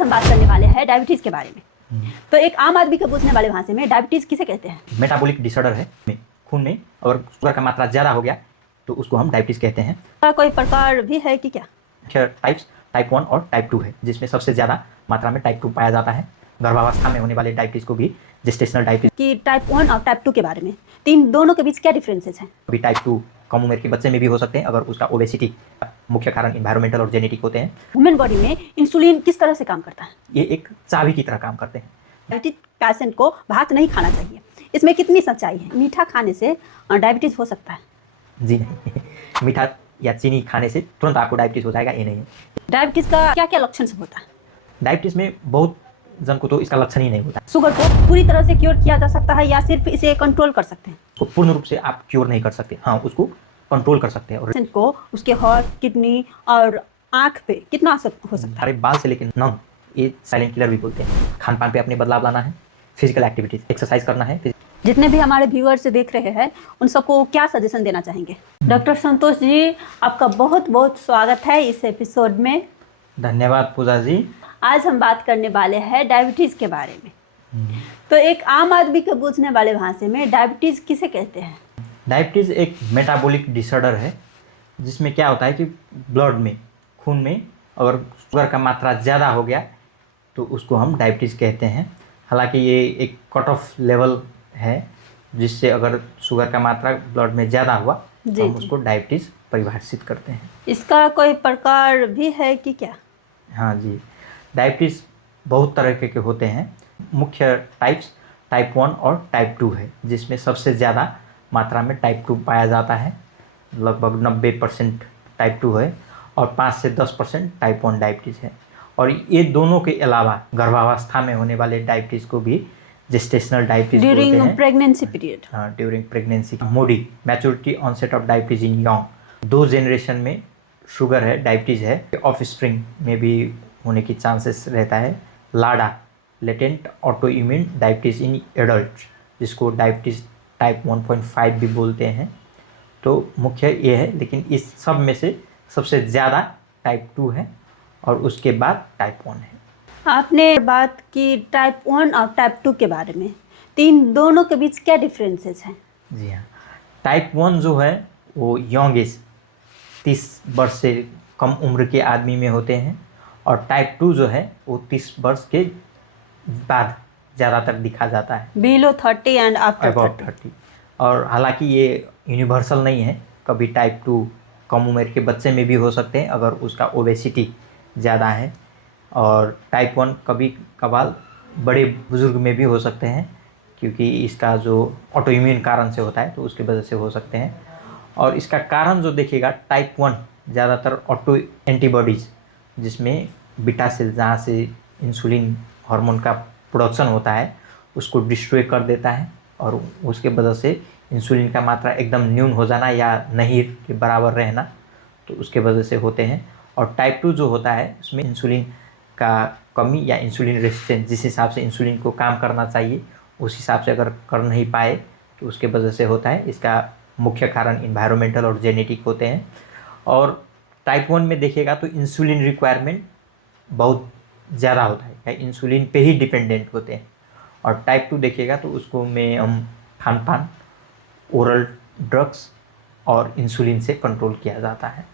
हम बात करने वाले हैं डायबिटीज़ के बारे में। तो एक आम आदमी के पूछने वाले भाषा में डायबिटीज़ किसे कहते हैं? मेटाबॉलिक डिसऑर्डर है, खून में और शुगर का मात्रा ज़्यादा हो गया तो उसको हम डायबिटीज़ कहते हैं। का कोई प्रकार भी है कि क्या? टाइप्स टाइप 1 और टाइप 2 है, जिसमें सबसे ज़्यादा मात्रा में टाइप 2 पाया जाता है। गर्भावस्था में होने वाले डायबिटीज़ को भी जेस्टेशनल डायबिटीज़। कि टाइप 1 और टाइप 2 के बारे में, तीन दोनों के बीच क्या डिफरेंसेस हैं? अभी टाइप 2 कम उम्र के बच्चे में भी हो सकते हैं अगर उसका ओबेसिटी। मुख्य कारण एनवायरमेंटल और जेनेटिक होते हैं। ह्यूमन बॉडी में इंसुलिन किस तरह से काम करता है? ये एक चाबी की तरह काम करते हैं। डायबिटीज पेशेंट को भात नहीं खाना चाहिए, इसमें कितनी सच्चाई है? मीठा खाने से डायबिटीज हो सकता है? जी नहीं, मीठा या चीनी खाने से तुरंत आपको डायबिटीज़ हो जाएगा, ये नहीं है। डायबिटीज का क्या क्या लक्षण सब होता है? डायबिटीज़ में बहुत जन को तो इसका लक्षण ही नहीं होता। शुगर को पूरी तरह से क्योर किया जा सकता है या सिर्फ इसे कंट्रोल कर सकते हैं? उसको पूर्ण रूप से आप क्योर नहीं कर सकते, हाँ उसको कंट्रोल कर सकते हैं। और पेशेंट को उसके हार्ट, किडनी और आँख पे कितना असर हो सकता है? हमारे बाल से लेकर नंग, ये साइलेंट किलर भी बोलते हैं। खान पान पे अपने बदलाव लाना है, फिजिकल एक्टिविटीज, एक्सरसाइज करना है। जितने भी हमारे व्यूअर्स देख रहे हैं उन सबको क्या सजेशन देना चाहेंगे? डॉक्टर संतोष जी, आपका बहुत बहुत स्वागत है इस एपिसोड में। धन्यवाद पूजा जी। आज हम बात करने वाले हैं डायबिटीज़ के बारे में। तो एक आम आदमी के पूछने वाले भाषा में डायबिटीज़ किसे कहते हैं? डायबिटीज़ एक मेटाबॉलिक डिसऑर्डर है, जिसमें क्या होता है कि ब्लड में, खून में अगर शुगर का मात्रा ज़्यादा हो गया तो उसको हम डायबिटीज़ कहते हैं। हालांकि ये एक कट ऑफ लेवल है, जिससे अगर शुगर का मात्रा ब्लड में ज़्यादा हुआ तो हम उसको डायबिटीज़ परिभाषित करते हैं। इसका कोई प्रकार भी है कि क्या? हाँ जी, डायबिटीज़ बहुत तरह के होते हैं। मुख्य टाइप्स टाइप 1 और टाइप 2 है, जिसमें सबसे ज़्यादा मात्रा में टाइप 2 पाया जाता है। लगभग 90% टाइप 2 है और 5 से 10% टाइप 1 डायबिटीज़ है। और ये दोनों के अलावा गर्भावस्था में होने वाले डायबिटीज़ को भी जेस्टेशनल डायबिटीज़ बोलते हैं। During pregnancy period. हाँ, during pregnancy. MODY, maturity onset of diabetes in young. 2 generation में शुगर है, डायबिटीज़ है। ऑफ स्प्रिंग में भी होने की चांसेस रहता है। LADA, latent autoimmune diabetes in adult, जिसको डायबिटीज़ टाइप 1.5 भी बोलते हैं। तो मुख्य ये है, लेकिन इस सब में से सबसे ज़्यादा टाइप 2 है और उसके बाद टाइप 1 है। आपने बात की टाइप 1 और टाइप 2 के बारे में, तीन दोनों के बीच क्या डिफरेंसेस हैं? जी हाँ, टाइप 1 जो है वो यंग एज 30 वर्ष से कम उम्र के आदमी में होते हैं और टाइप 2 जो है वो 30 वर्ष के बाद ज़्यादातर दिखा जाता है। Below 30 and after about 30। और हालांकि ये यूनिवर्सल नहीं है, कभी टाइप 2 कम उम्र के बच्चे में भी हो सकते हैं अगर उसका ओबेसिटी ज़्यादा है। और टाइप 1 कभी कभार बड़े बुजुर्ग में भी हो सकते हैं, क्योंकि इसका जो ऑटो इम्यून कारण से होता है तो उसकी वजह से हो सकते हैं। और इसका कारण जो देखिएगा, टाइप 1 ज़्यादातर ऑटो एंटीबॉडीज़, जिसमें बीटा सेल जहाँ से इंसुलिन हार्मोन का प्रोडक्शन होता है उसको डिस्ट्रॉय कर देता है और उसके वजह से इंसुलिन का मात्रा एकदम न्यून हो जाना या नहीं के बराबर रहना, तो उसके वजह से होते हैं। और टाइप 2 जो होता है उसमें इंसुलिन का कमी या इंसुलिन रेजिस्टेंस, जिस हिसाब से इंसुलिन को काम करना चाहिए उस हिसाब से अगर कर नहीं पाए तो उसके वजह से होता है। इसका मुख्य कारण एनवायरमेंटल और जेनेटिक होते हैं। और टाइप 1 में देखिएगा तो इंसुलिन रिक्वायरमेंट बहुत ज़्यादा होता है, या इंसुलिन पे ही डिपेंडेंट होते हैं। और टाइप 2 देखिएगा तो उसको में हम खान पान, ओरल ड्रग्स और इंसुलिन से कंट्रोल किया जाता है।